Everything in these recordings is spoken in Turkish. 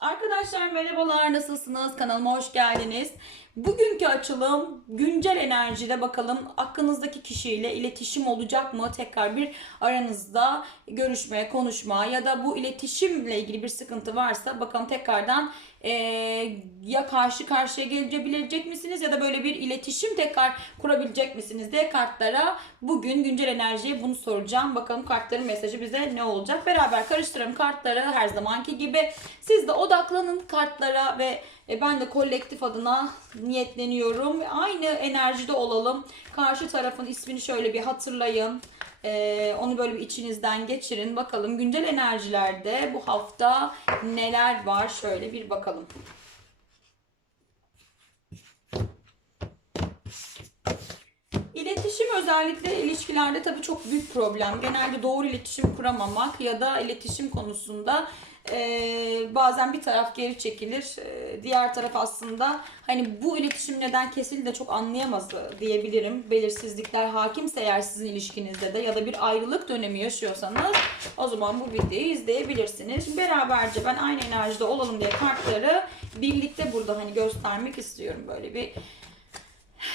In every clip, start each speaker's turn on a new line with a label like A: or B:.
A: Arkadaşlar merhabalar nasılsınız? Kanalıma hoş geldiniz. Bugünkü açılım güncel enerjide bakalım aklınızdaki kişiyle iletişim olacak mı? Tekrar bir aranızda görüşme, konuşma ya da bu iletişimle ilgili bir sıkıntı varsa bakalım tekrardan eee, ya karşı karşıya gelebilecek misiniz ya da böyle bir iletişim tekrar kurabilecek misiniz diye kartlara bugün güncel enerjiye bunu soracağım. Bakalım kartların mesajı bize ne olacak? Beraber karıştıralım kartları her zamanki gibi. Siz de odaklanın kartlara ve e, ben de kolektif adına niyetleniyorum. Aynı enerjide olalım. Karşı tarafın ismini şöyle bir hatırlayın. E, onu böyle bir içinizden geçirin. Bakalım güncel enerjilerde bu hafta neler var? Şöyle bir bakalım. İletişim özellikle ilişkilerde tabii çok büyük problem. Genelde doğru iletişim kuramamak ya da iletişim konusunda e, bazen bir taraf geri çekilir. e, diğer taraf aslında hani bu iletişim neden kesildi de çok anlayamaz diyebilirim. Belirsizlikler hakimse eğer sizin ilişkinizde de ya da bir ayrılık dönemi yaşıyorsanız o zaman bu videoyu izleyebilirsiniz. Beraberce ben aynı enerjide olalım diye kartları birlikte burada hani göstermek istiyorum. Böyle bir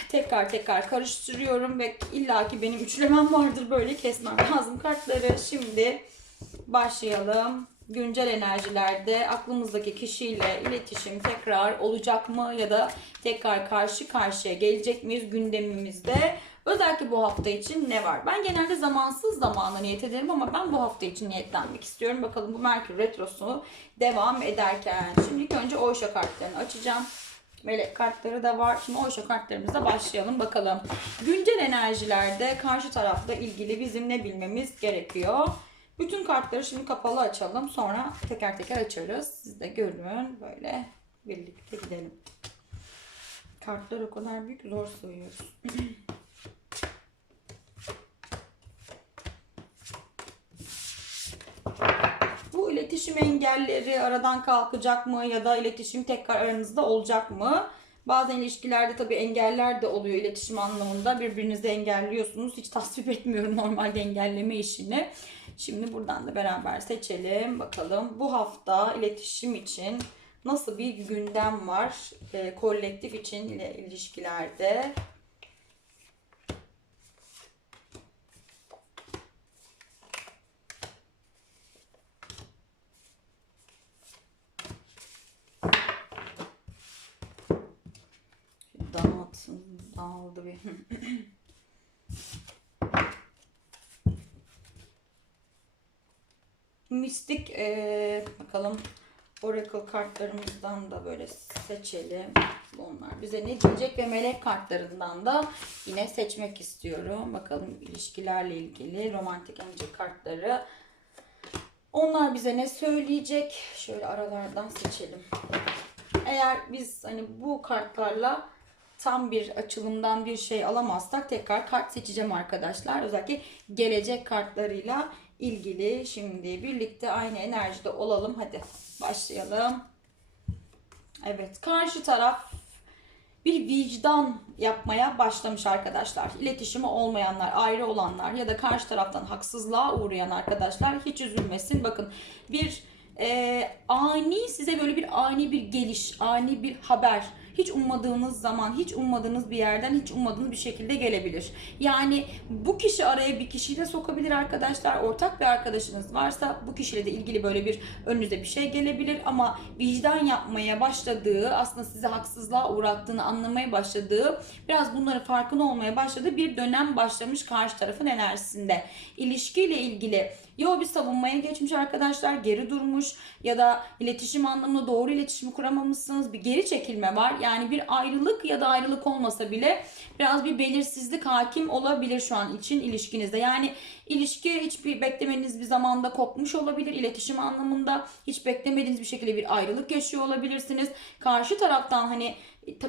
A: tekrar tekrar karıştırıyorum ve illaki benim üçlemem vardır böyle kesmem lazım kartları. Şimdi başlayalım. Güncel enerjilerde aklımızdaki kişiyle iletişim tekrar olacak mı ya da tekrar karşı karşıya gelecek miyiz gündemimizde? Özellikle bu hafta için ne var? Ben genelde zamansız zamana niyet ederim ama ben bu hafta için niyetlenmek istiyorum. Bakalım bu Merkür Retrosu devam ederken. Şimdi önce Oyşa kartlarını açacağım. Melek kartları da var. Şimdi Oyşa kartlarımızla başlayalım bakalım. Güncel enerjilerde karşı tarafla ilgili bizim ne bilmemiz gerekiyor? Bütün kartları şimdi kapalı açalım. Sonra teker teker açarız. Siz de görün. Böyle birlikte gidelim. Kartlar o kadar büyük zor sığıyoruz. Bu iletişim engelleri aradan kalkacak mı ya da iletişim tekrar aranızda olacak mı? Bazen ilişkilerde tabii engeller de oluyor iletişim anlamında. Birbirinizi engelliyorsunuz. Hiç tasvip etmiyorum normalde engelleme işini. Şimdi buradan da beraber seçelim. Bakalım bu hafta iletişim için nasıl bir gündem var? Ee, kolektif için ile ilişkilerde. Dağıtsın, dağıldı bir. Mistik eee, bakalım Oracle kartlarımızdan da böyle seçelim. Bunlar bize ne diyecek ve melek kartlarından da yine seçmek istiyorum. Bakalım ilişkilerle ilgili romantik angel kartları. Onlar bize ne söyleyecek? Şöyle aralardan seçelim. Eğer biz hani bu kartlarla tam bir açılımdan bir şey alamazsak tekrar kart seçeceğim arkadaşlar. Özellikle gelecek kartlarıyla ilgili şimdi birlikte aynı enerjide olalım. Hadi başlayalım. Evet karşı taraf bir vicdan yapmaya başlamış arkadaşlar. İletişimi olmayanlar, ayrı olanlar ya da karşı taraftan haksızlığa uğrayan arkadaşlar hiç üzülmesin. Bakın bir e, ani size böyle bir ani bir geliş, ani bir haber hiç ummadığınız zaman, hiç ummadığınız bir yerden, hiç ummadığınız bir şekilde gelebilir. Yani bu kişi araya bir kişiyi de sokabilir arkadaşlar. Ortak bir arkadaşınız varsa bu kişiyle de ilgili böyle bir önünüze bir şey gelebilir ama vicdan yapmaya başladığı, aslında sizi haksızlığa uğrattığını anlamaya başladığı, biraz bunların farkında olmaya başladığı bir dönem başlamış karşı tarafın enerjisinde. İlişkiyle ilgili ya o bir savunmaya geçmiş arkadaşlar, geri durmuş ya da iletişim anlamında doğru iletişimi kuramamışsınız. Bir geri çekilme var. Yani bir ayrılık ya da ayrılık olmasa bile biraz bir belirsizlik hakim olabilir şu an için ilişkinizde. Yani ilişki hiçbir beklemediğiniz bir zamanda kopmuş olabilir. İletişim anlamında hiç beklemediğiniz bir şekilde bir ayrılık yaşıyor olabilirsiniz. Karşı taraftan hani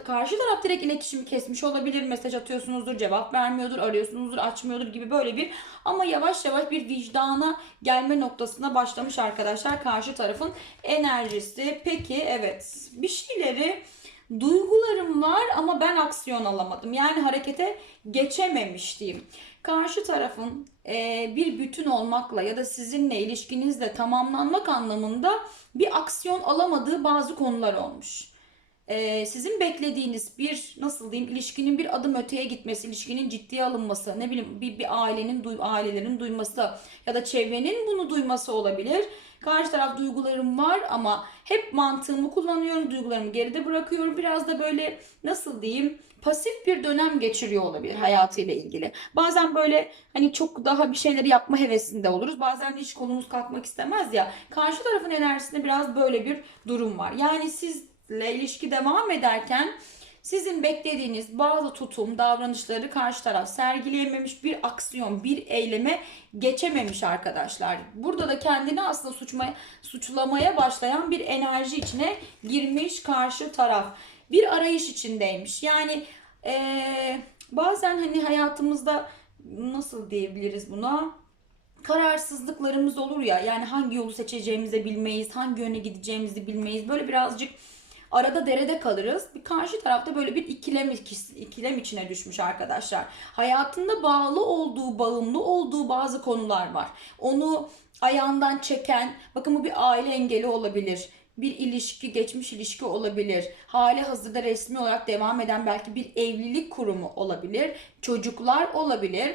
A: karşı taraf direkt iletişimi kesmiş olabilir. Mesaj atıyorsunuzdur, cevap vermiyordur, arıyorsunuzdur, açmıyordur gibi böyle bir ama yavaş yavaş bir vicdana gelme noktasına başlamış arkadaşlar karşı tarafın enerjisi. Peki evet bir şeyleri duygularım var ama ben aksiyon alamadım. Yani harekete geçememiş diyeyim. karşı tarafın e, bir bütün olmakla ya da sizinle ilişkinizle tamamlanmak anlamında bir aksiyon alamadığı bazı konular olmuş. E, sizin beklediğiniz bir nasıl diyeyim ilişkinin bir adım öteye gitmesi, ilişkinin ciddiye alınması, ne bileyim bir, bir ailenin duy, ailelerin duyması ya da çevrenin bunu duyması olabilir. Karşı taraf duygularım var ama hep mantığımı kullanıyorum, duygularımı geride bırakıyorum. Biraz da böyle nasıl diyeyim pasif bir dönem geçiriyor olabilir hayatıyla ilgili. Bazen böyle hani çok daha bir şeyleri yapma hevesinde oluruz. Bazen de hiç kolumuz kalkmak istemez ya. Karşı tarafın enerjisinde biraz böyle bir durum var. Yani sizle ilişki devam ederken sizin beklediğiniz bazı tutum, davranışları karşı taraf sergileyememiş, bir aksiyon, bir eyleme geçememiş arkadaşlar. Burada da kendini aslında suçmaya, suçlamaya başlayan bir enerji içine girmiş karşı taraf. Bir arayış içindeymiş. Yani eee, bazen hani hayatımızda nasıl diyebiliriz buna? kararsızlıklarımız olur ya yani hangi yolu seçeceğimizi bilmeyiz, hangi yöne gideceğimizi bilmeyiz. Böyle birazcık arada derede kalırız. Bir karşı tarafta böyle bir ikilem, ikilem içine düşmüş arkadaşlar. Hayatında bağlı olduğu, bağımlı olduğu bazı konular var. Onu ayağından çeken, bakın bu bir aile engeli olabilir. Bir ilişki, geçmiş ilişki olabilir. Hali hazırda resmi olarak devam eden belki bir evlilik kurumu olabilir. Çocuklar olabilir.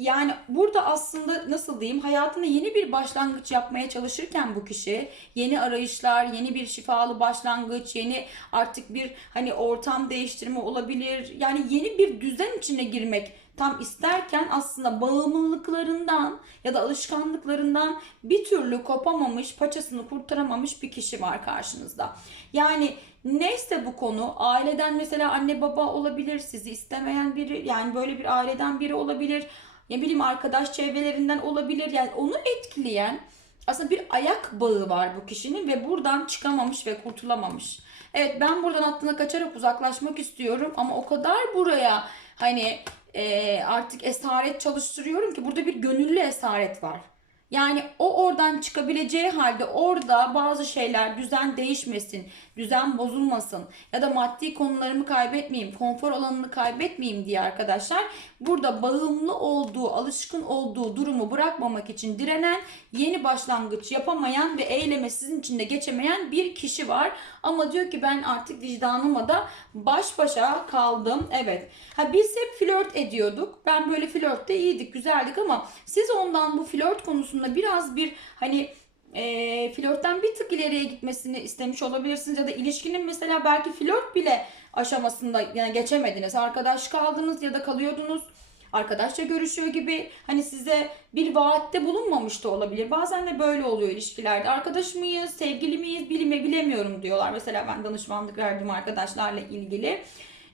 A: Yani burada aslında nasıl diyeyim hayatına yeni bir başlangıç yapmaya çalışırken bu kişi yeni arayışlar, yeni bir şifalı başlangıç, yeni artık bir hani ortam değiştirme olabilir. Yani yeni bir düzen içine girmek tam isterken aslında bağımlılıklarından ya da alışkanlıklarından bir türlü kopamamış, paçasını kurtaramamış bir kişi var karşınızda. Yani neyse bu konu aileden mesela anne baba olabilir, sizi istemeyen biri yani böyle bir aileden biri olabilir ne bileyim arkadaş çevrelerinden olabilir. Yani onu etkileyen aslında bir ayak bağı var bu kişinin ve buradan çıkamamış ve kurtulamamış. Evet ben buradan hattına kaçarak uzaklaşmak istiyorum ama o kadar buraya hani e, artık esaret çalıştırıyorum ki burada bir gönüllü esaret var. Yani o oradan çıkabileceği halde orada bazı şeyler düzen değişmesin, düzen bozulmasın ya da maddi konularımı kaybetmeyeyim, konfor alanını kaybetmeyeyim diye arkadaşlar burada bağımlı olduğu, alışkın olduğu durumu bırakmamak için direnen, yeni başlangıç yapamayan ve eyleme sizin içinde geçemeyen bir kişi var. Ama diyor ki ben artık vicdanıma da baş başa kaldım. Evet. Ha biz hep flört ediyorduk. Ben böyle flörtte iyiydik, güzeldik ama siz ondan bu flört konusunda biraz bir hani e, flörtten bir tık ileriye gitmesini istemiş olabilirsiniz ya da ilişkinin mesela belki flört bile aşamasında yani geçemediniz. Arkadaş kaldınız ya da kalıyordunuz. Arkadaşça görüşüyor gibi hani size bir vaatte bulunmamış da olabilir. Bazen de böyle oluyor ilişkilerde. Arkadaş mıyız, sevgili miyiz bilime bilemiyorum diyorlar. Mesela ben danışmanlık verdiğim arkadaşlarla ilgili.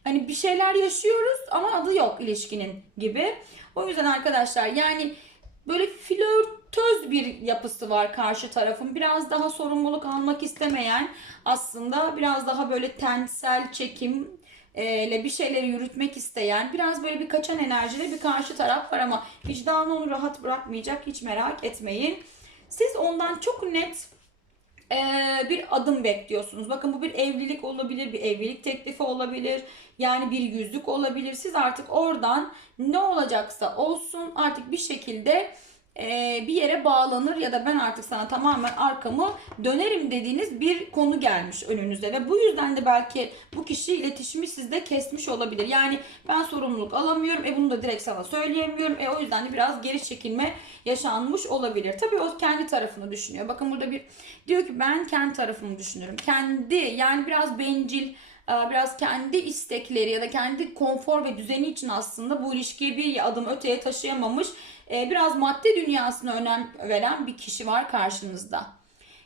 A: Hani bir şeyler yaşıyoruz ama adı yok ilişkinin gibi. O yüzden arkadaşlar yani böyle flörtöz bir yapısı var karşı tarafın. Biraz daha sorumluluk almak istemeyen aslında biraz daha böyle tensel çekim ile bir şeyleri yürütmek isteyen biraz böyle bir kaçan enerjili bir karşı taraf var ama vicdanı onu rahat bırakmayacak hiç merak etmeyin. Siz ondan çok net e, bir adım bekliyorsunuz. Bakın bu bir evlilik olabilir, bir evlilik teklifi olabilir. Yani bir yüzlük olabilir. Siz artık oradan ne olacaksa olsun artık bir şekilde bir yere bağlanır ya da ben artık sana tamamen arkamı dönerim dediğiniz bir konu gelmiş önünüze ve bu yüzden de belki bu kişi iletişimi sizde kesmiş olabilir. Yani ben sorumluluk alamıyorum. E bunu da direkt sana söyleyemiyorum. E o yüzden de biraz geri çekilme yaşanmış olabilir. Tabii o kendi tarafını düşünüyor. Bakın burada bir diyor ki ben kendi tarafımı düşünüyorum. Kendi yani biraz bencil biraz kendi istekleri ya da kendi konfor ve düzeni için aslında bu ilişkiyi bir adım öteye taşıyamamış e, biraz madde dünyasına önem veren bir kişi var karşınızda.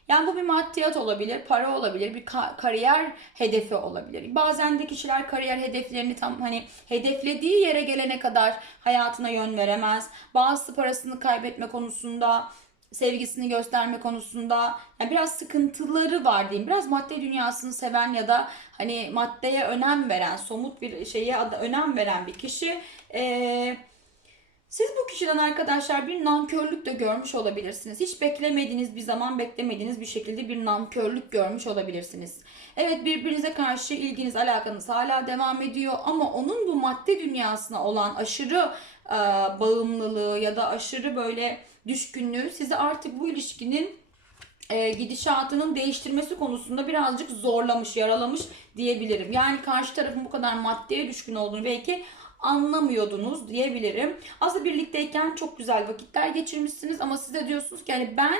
A: Yani bu bir maddiyat olabilir, para olabilir, bir kariyer hedefi olabilir. Bazen de kişiler kariyer hedeflerini tam hani hedeflediği yere gelene kadar hayatına yön veremez. Bazısı parasını kaybetme konusunda, sevgisini gösterme konusunda yani biraz sıkıntıları var diyeyim. Biraz madde dünyasını seven ya da hani maddeye önem veren, somut bir şeye önem veren bir kişi. Eee siz bu kişiden arkadaşlar bir nankörlük de görmüş olabilirsiniz. Hiç beklemediğiniz bir zaman beklemediğiniz bir şekilde bir nankörlük görmüş olabilirsiniz. Evet birbirinize karşı ilginiz alakanız hala devam ediyor ama onun bu madde dünyasına olan aşırı e, bağımlılığı ya da aşırı böyle düşkünlüğü sizi artık bu ilişkinin e, gidişatının değiştirmesi konusunda birazcık zorlamış, yaralamış diyebilirim. Yani karşı tarafın bu kadar maddeye düşkün olduğunu belki anlamıyordunuz diyebilirim. Aslında birlikteyken çok güzel vakitler geçirmişsiniz ama siz de diyorsunuz ki hani ben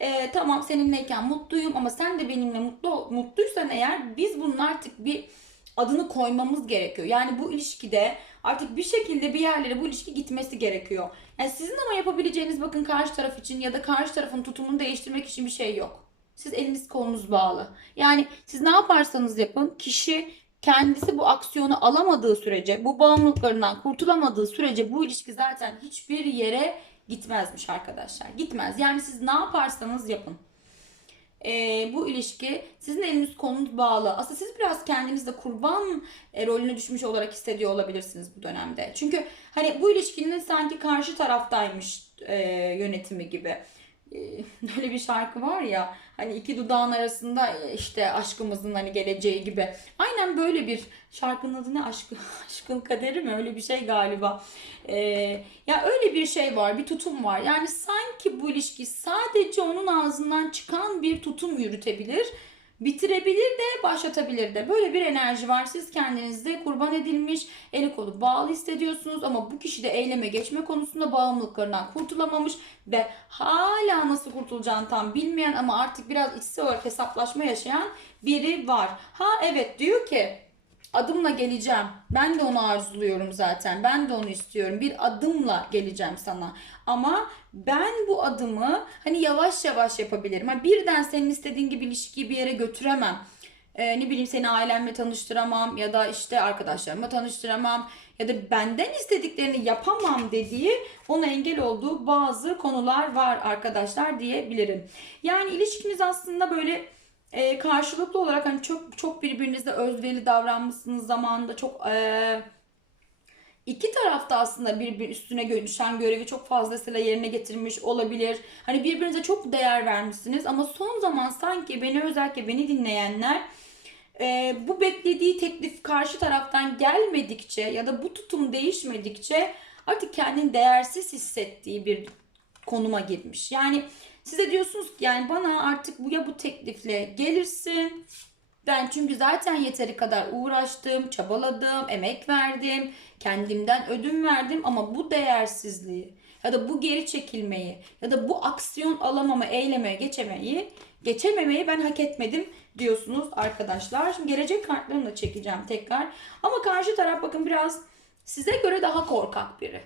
A: e, tamam seninleyken mutluyum ama sen de benimle mutlu mutluysan eğer biz bunun artık bir adını koymamız gerekiyor. Yani bu ilişkide artık bir şekilde bir yerlere bu ilişki gitmesi gerekiyor. Yani sizin ama yapabileceğiniz bakın karşı taraf için ya da karşı tarafın tutumunu değiştirmek için bir şey yok. Siz eliniz kolunuz bağlı. Yani siz ne yaparsanız yapın kişi kendisi bu aksiyonu alamadığı sürece, bu bağımlılıklarından kurtulamadığı sürece bu ilişki zaten hiçbir yere gitmezmiş arkadaşlar. Gitmez. Yani siz ne yaparsanız yapın. Ee, bu ilişki sizin eliniz kolunuz bağlı. Aslında siz biraz kendinizde kurban e, rolüne düşmüş olarak hissediyor olabilirsiniz bu dönemde. Çünkü hani bu ilişkinin sanki karşı taraftaymış e, yönetimi gibi. E, öyle bir şarkı var ya hani iki dudağın arasında e, işte aşkımızın hani geleceği gibi. Aynen böyle bir şarkının adı ne aşkı aşkın kaderi mi öyle bir şey galiba. E, ya öyle bir şey var bir tutum var. Yani sanki bu ilişki sadece onun ağzından çıkan bir tutum yürütebilir. Bitirebilir de başlatabilir de. Böyle bir enerji var. Siz kendinizde kurban edilmiş, eli kolu bağlı hissediyorsunuz ama bu kişi de eyleme geçme konusunda bağımlılıklarından kurtulamamış ve hala nasıl kurtulacağını tam bilmeyen ama artık biraz içsel olarak hesaplaşma yaşayan biri var. Ha evet diyor ki adımla geleceğim. Ben de onu arzuluyorum zaten. Ben de onu istiyorum. Bir adımla geleceğim sana. Ama ben bu adımı hani yavaş yavaş yapabilirim. Hani birden senin istediğin gibi ilişkiyi bir yere götüremem. Ee, ne bileyim seni ailemle tanıştıramam ya da işte arkadaşlarımla tanıştıramam ya da benden istediklerini yapamam dediği ona engel olduğu bazı konular var arkadaşlar diyebilirim. Yani ilişkiniz aslında böyle e, karşılıklı olarak hani çok çok birbirinize özverili davranmışsınız zamanında çok e, iki tarafta aslında bir, bir üstüne düşen görevi çok fazlasıyla yerine getirmiş olabilir. Hani birbirinize çok değer vermişsiniz ama son zaman sanki beni özellikle beni dinleyenler e, bu beklediği teklif karşı taraftan gelmedikçe ya da bu tutum değişmedikçe artık kendini değersiz hissettiği bir konuma girmiş. Yani size diyorsunuz ki yani bana artık bu ya bu teklifle gelirsin. Ben çünkü zaten yeteri kadar uğraştım, çabaladım, emek verdim, kendimden ödün verdim ama bu değersizliği ya da bu geri çekilmeyi ya da bu aksiyon alamama, eylemeye geçemeyi, geçememeyi ben hak etmedim diyorsunuz arkadaşlar. Şimdi gelecek kartlarını da çekeceğim tekrar. Ama karşı taraf bakın biraz size göre daha korkak biri.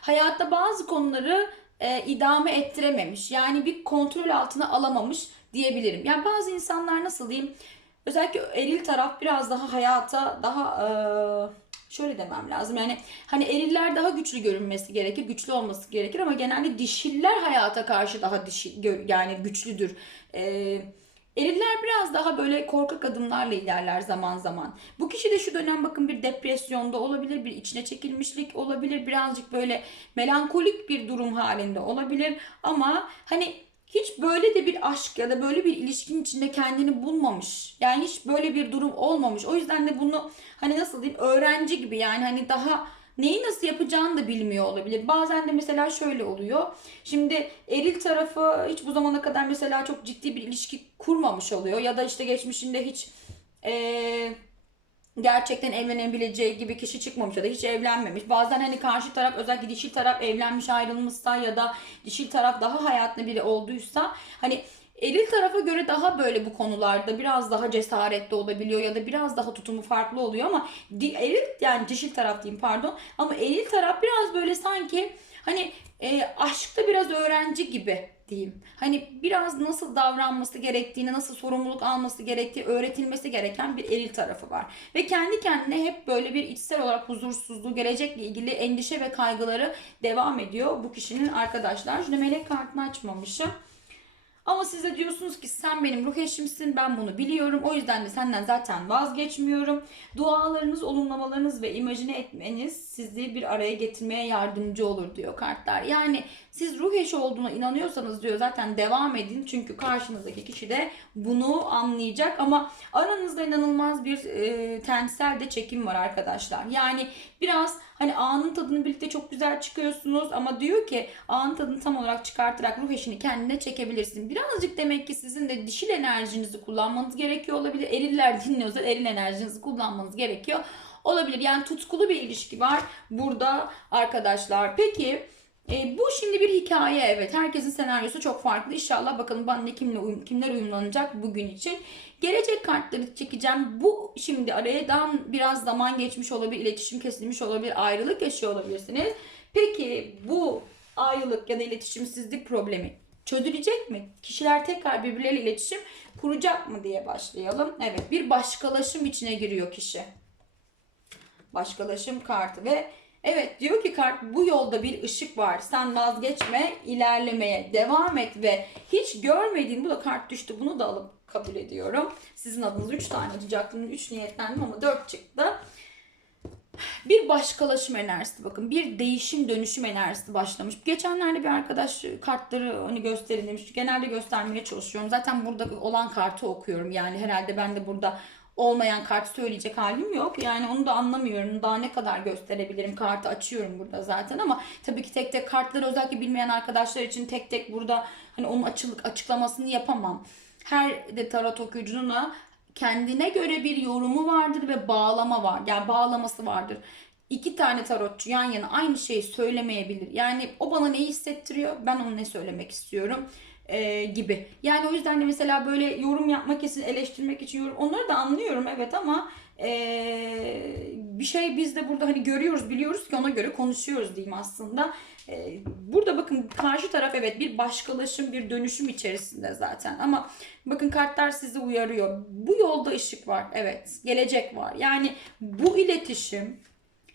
A: Hayatta bazı konuları e, idame ettirememiş. Yani bir kontrol altına alamamış diyebilirim. Yani bazı insanlar nasıl diyeyim özellikle eril taraf biraz daha hayata daha e, şöyle demem lazım. Yani hani eriller daha güçlü görünmesi gerekir, güçlü olması gerekir ama genelde dişiller hayata karşı daha dişi yani güçlüdür. Eee Eriller biraz daha böyle korkak adımlarla ilerler zaman zaman. Bu kişi de şu dönem bakın bir depresyonda olabilir, bir içine çekilmişlik olabilir, birazcık böyle melankolik bir durum halinde olabilir. Ama hani hiç böyle de bir aşk ya da böyle bir ilişkinin içinde kendini bulmamış. Yani hiç böyle bir durum olmamış. O yüzden de bunu hani nasıl diyeyim öğrenci gibi yani hani daha neyi nasıl yapacağını da bilmiyor olabilir. Bazen de mesela şöyle oluyor. Şimdi eril tarafı hiç bu zamana kadar mesela çok ciddi bir ilişki kurmamış oluyor. Ya da işte geçmişinde hiç ee, gerçekten evlenebileceği gibi kişi çıkmamış ya da hiç evlenmemiş. Bazen hani karşı taraf özellikle dişil taraf evlenmiş ayrılmışsa ya da dişil taraf daha hayatlı biri olduysa hani Eril tarafa göre daha böyle bu konularda biraz daha cesaretli olabiliyor ya da biraz daha tutumu farklı oluyor ama eril yani dişil taraf diyeyim pardon ama eril taraf biraz böyle sanki hani e, aşkta biraz öğrenci gibi diyeyim. Hani biraz nasıl davranması gerektiğini, nasıl sorumluluk alması gerektiği öğretilmesi gereken bir eril tarafı var. Ve kendi kendine hep böyle bir içsel olarak huzursuzluğu, gelecekle ilgili endişe ve kaygıları devam ediyor bu kişinin arkadaşlar. Şimdi melek kartını açmamışım. Ama siz de diyorsunuz ki sen benim ruh eşimsin ben bunu biliyorum. O yüzden de senden zaten vazgeçmiyorum. Dualarınız, olumlamalarınız ve imajine etmeniz sizi bir araya getirmeye yardımcı olur diyor kartlar. Yani Siz ruh eşi olduğuna inanıyorsanız diyor zaten devam edin. Çünkü karşınızdaki kişi de bunu anlayacak. Ama aranızda inanılmaz bir e, tensel de çekim var arkadaşlar. Yani biraz hani anın tadını birlikte çok güzel çıkıyorsunuz ama diyor ki anın tadını tam olarak çıkartarak ruh eşini kendine çekebilirsin. Birazcık demek ki sizin de dişil enerjinizi kullanmanız gerekiyor olabilir. Eriller dinliyorsa eril enerjinizi kullanmanız gerekiyor olabilir. Yani tutkulu bir ilişki var burada arkadaşlar. Peki e, bu şimdi bir hikaye evet. Herkesin senaryosu çok farklı. İnşallah bakalım bana ne kimle uyum, kimler uyumlanacak bugün için. Gelecek kartları çekeceğim. Bu şimdi aradan biraz zaman geçmiş olabilir, iletişim kesilmiş olabilir, ayrılık yaşıyor olabilirsiniz. Peki bu ayrılık ya da iletişimsizlik problemi çözülecek mi? Kişiler tekrar birbirleriyle iletişim kuracak mı diye başlayalım. Evet bir başkalaşım içine giriyor kişi. Başkalaşım kartı ve evet diyor ki kart bu yolda bir ışık var. Sen vazgeçme, ilerlemeye devam et ve hiç görmediğin bu da kart düştü. Bunu da alıp kabul ediyorum. Sizin adınız 3 tane tutacaktım. 3 niyetlendim ama 4 çıktı. Bir başkalaşım enerjisi bakın bir değişim dönüşüm enerjisi başlamış. Geçenlerde bir arkadaş kartları hani gösterin demiş. Genelde göstermeye çalışıyorum. Zaten burada olan kartı okuyorum. Yani herhalde ben de burada olmayan kart söyleyecek halim yok. Yani onu da anlamıyorum. Daha ne kadar gösterebilirim? Kartı açıyorum burada zaten ama tabii ki tek tek kartları özellikle bilmeyen arkadaşlar için tek tek burada hani onun açılık açıklamasını yapamam. Her de tarot okuyucunun da kendine göre bir yorumu vardır ve bağlama var. Yani bağlaması vardır. İki tane tarotçu yan yana aynı şeyi söylemeyebilir. Yani o bana neyi hissettiriyor, ben ona ne söylemek istiyorum e, gibi. Yani o yüzden de mesela böyle yorum yapmak için, eleştirmek için yorum onları da anlıyorum evet ama e, bir şey biz de burada hani görüyoruz, biliyoruz ki ona göre konuşuyoruz diyeyim aslında. E, burada bakın karşı taraf evet bir başkalaşım, bir dönüşüm içerisinde zaten ama bakın kartlar sizi uyarıyor. Bu yolda ışık var. Evet, gelecek var. Yani bu iletişim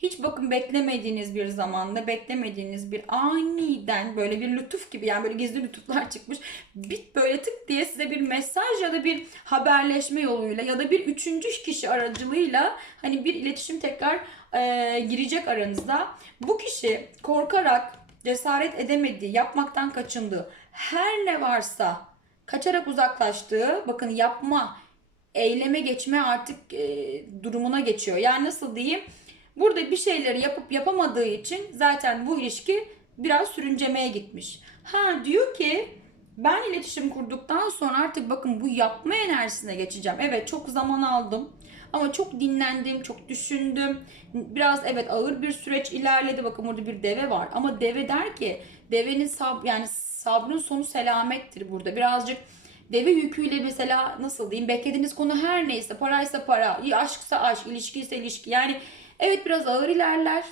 A: hiç bakın beklemediğiniz bir zamanda beklemediğiniz bir aniden böyle bir lütuf gibi yani böyle gizli lütuflar çıkmış. Bir böyle tık diye size bir mesaj ya da bir haberleşme yoluyla ya da bir üçüncü kişi aracılığıyla hani bir iletişim tekrar e, girecek aranızda. Bu kişi korkarak cesaret edemediği, yapmaktan kaçındığı her ne varsa kaçarak uzaklaştığı bakın yapma eyleme geçme artık e, durumuna geçiyor. Yani nasıl diyeyim? Burada bir şeyleri yapıp yapamadığı için zaten bu ilişki biraz sürüncemeye gitmiş. Ha diyor ki ben iletişim kurduktan sonra artık bakın bu yapma enerjisine geçeceğim. Evet çok zaman aldım. Ama çok dinlendim, çok düşündüm. Biraz evet ağır bir süreç ilerledi. Bakın burada bir deve var. Ama deve der ki devenin sab yani sabrın sonu selamettir burada. Birazcık deve yüküyle mesela nasıl diyeyim beklediğiniz konu her neyse paraysa para, aşksa aşk, ilişkiyse ilişki. Yani Evet biraz ağır ilerler.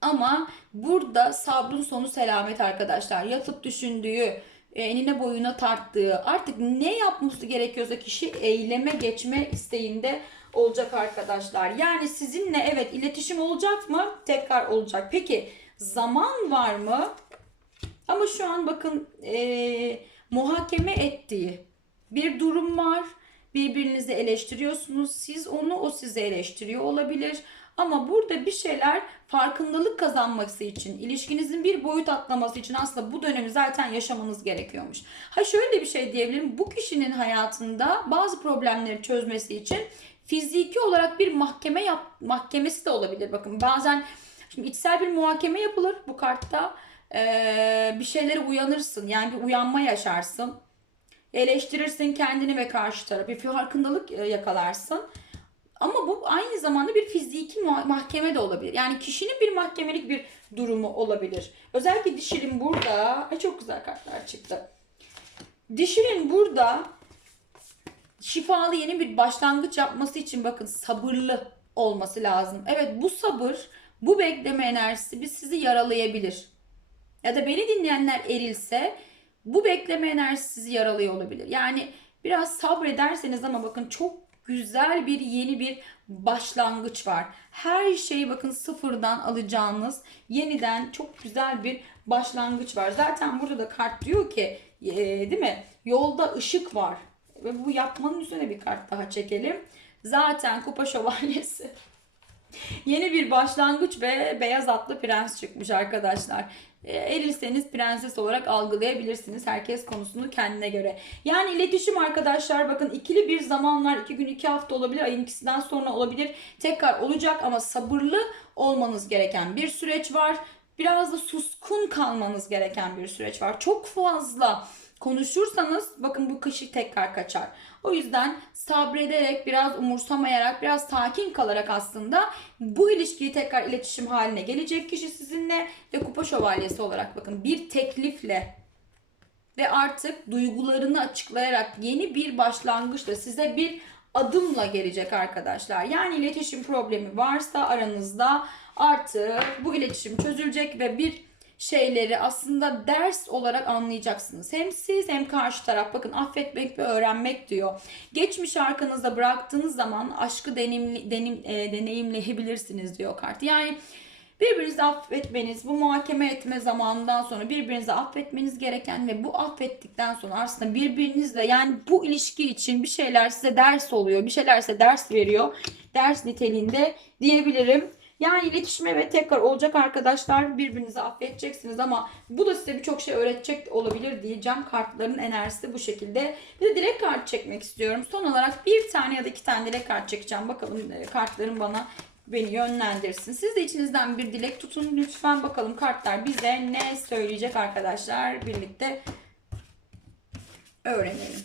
A: Ama burada sabrın sonu selamet arkadaşlar. Yatıp düşündüğü, e, enine boyuna tarttığı, artık ne yapması gerekiyorsa kişi eyleme geçme isteğinde olacak arkadaşlar. Yani sizinle evet iletişim olacak mı? Tekrar olacak. Peki zaman var mı? Ama şu an bakın e, muhakeme ettiği bir durum var. Birbirinizi eleştiriyorsunuz. Siz onu, o sizi eleştiriyor olabilir. Ama burada bir şeyler farkındalık kazanması için, ilişkinizin bir boyut atlaması için aslında bu dönemi zaten yaşamanız gerekiyormuş. Ha şöyle bir şey diyebilirim. Bu kişinin hayatında bazı problemleri çözmesi için fiziki olarak bir mahkeme yap mahkemesi de olabilir. Bakın bazen şimdi içsel bir muhakeme yapılır bu kartta. Ee, bir şeylere uyanırsın. Yani bir uyanma yaşarsın. Eleştirirsin kendini ve karşı tarafı. Bir farkındalık yakalarsın. Ama bu aynı zamanda bir fiziki mahkeme de olabilir. Yani kişinin bir mahkemelik bir durumu olabilir. Özellikle dişilin burada, Ay çok güzel kartlar çıktı. Dişilin burada şifalı yeni bir başlangıç yapması için bakın sabırlı olması lazım. Evet bu sabır, bu bekleme enerjisi biz sizi yaralayabilir. Ya da beni dinleyenler erilse bu bekleme enerjisi sizi yaralıyor olabilir. Yani biraz sabrederseniz ama bakın çok güzel bir yeni bir başlangıç var. Her şeyi bakın sıfırdan alacağınız yeniden çok güzel bir başlangıç var. Zaten burada da kart diyor ki e, değil mi? Yolda ışık var. Ve bu yapmanın üstüne bir kart daha çekelim. Zaten kupa şövalyesi. Yeni bir başlangıç ve beyaz atlı prens çıkmış arkadaşlar. E, Erirseniz prenses olarak algılayabilirsiniz. Herkes konusunu kendine göre. Yani iletişim arkadaşlar bakın ikili bir zaman var. iki gün iki hafta olabilir. Ayın ikisinden sonra olabilir. Tekrar olacak ama sabırlı olmanız gereken bir süreç var. Biraz da suskun kalmanız gereken bir süreç var. Çok fazla konuşursanız bakın bu kışı tekrar kaçar. O yüzden sabrederek, biraz umursamayarak, biraz sakin kalarak aslında bu ilişkiyi tekrar iletişim haline gelecek kişi sizinle ve kupa şövalyesi olarak bakın bir teklifle ve artık duygularını açıklayarak yeni bir başlangıçla size bir adımla gelecek arkadaşlar. Yani iletişim problemi varsa aranızda artık bu iletişim çözülecek ve bir şeyleri aslında ders olarak anlayacaksınız. Hem siz hem karşı taraf. Bakın affetmek ve öğrenmek diyor. Geçmiş arkanızda bıraktığınız zaman aşkı deneyimli, denim, e, deneyimleyebilirsiniz diyor kart. Yani Birbirinizi affetmeniz, bu muhakeme etme zamanından sonra birbirinizi affetmeniz gereken ve bu affettikten sonra aslında birbirinizle yani bu ilişki için bir şeyler size ders oluyor, bir şeyler size ders veriyor. Ders niteliğinde diyebilirim. Yani iletişime ve tekrar olacak arkadaşlar birbirinizi affedeceksiniz ama bu da size birçok şey öğretecek olabilir diyeceğim. Kartların enerjisi bu şekilde. Bir de dilek kartı çekmek istiyorum. Son olarak bir tane ya da iki tane dilek kartı çekeceğim. Bakalım e, kartların bana beni yönlendirsin. Siz de içinizden bir dilek tutun lütfen. Bakalım kartlar bize ne söyleyecek arkadaşlar. Birlikte öğrenelim.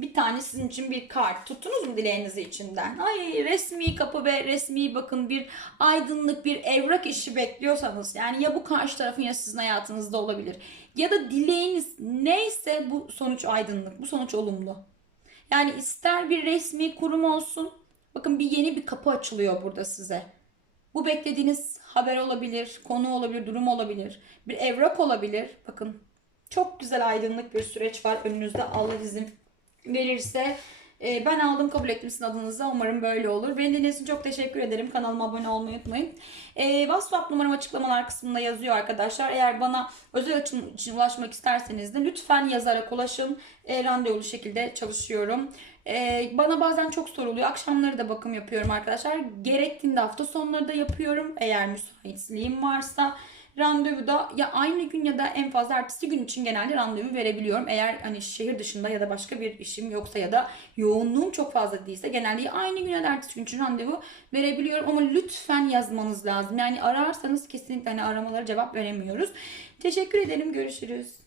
A: Bir tane sizin için bir kart tuttunuz mu dileğinizi içinden? Ay resmi kapı ve resmi bakın bir aydınlık bir evrak işi bekliyorsanız yani ya bu karşı tarafın ya sizin hayatınızda olabilir. Ya da dileğiniz neyse bu sonuç aydınlık, bu sonuç olumlu. Yani ister bir resmi kurum olsun. Bakın bir yeni bir kapı açılıyor burada size. Bu beklediğiniz haber olabilir, konu olabilir, durum olabilir. Bir evrak olabilir. Bakın çok güzel aydınlık bir süreç var önünüzde Allah izin verirse. Ee, ben aldım kabul ettim sizin adınıza. Umarım böyle olur. Beni dinlediğiniz için çok teşekkür ederim. Kanalıma abone olmayı unutmayın. Ee, WhatsApp numaram açıklamalar kısmında yazıyor arkadaşlar. Eğer bana özel açım için ulaşmak isterseniz de lütfen yazarak ulaşın. E, randevulu şekilde çalışıyorum. Ee, bana bazen çok soruluyor. Akşamları da bakım yapıyorum arkadaşlar. Gerektiğinde hafta sonları da yapıyorum. Eğer müsaitliğim varsa randevuda ya aynı gün ya da en fazla ertesi gün için genelde randevu verebiliyorum. Eğer hani şehir dışında ya da başka bir işim yoksa ya da yoğunluğum çok fazla değilse genelde aynı gün ya da ertesi gün için randevu verebiliyorum. Ama lütfen yazmanız lazım. Yani ararsanız kesinlikle hani aramalara cevap veremiyoruz. Teşekkür ederim. Görüşürüz.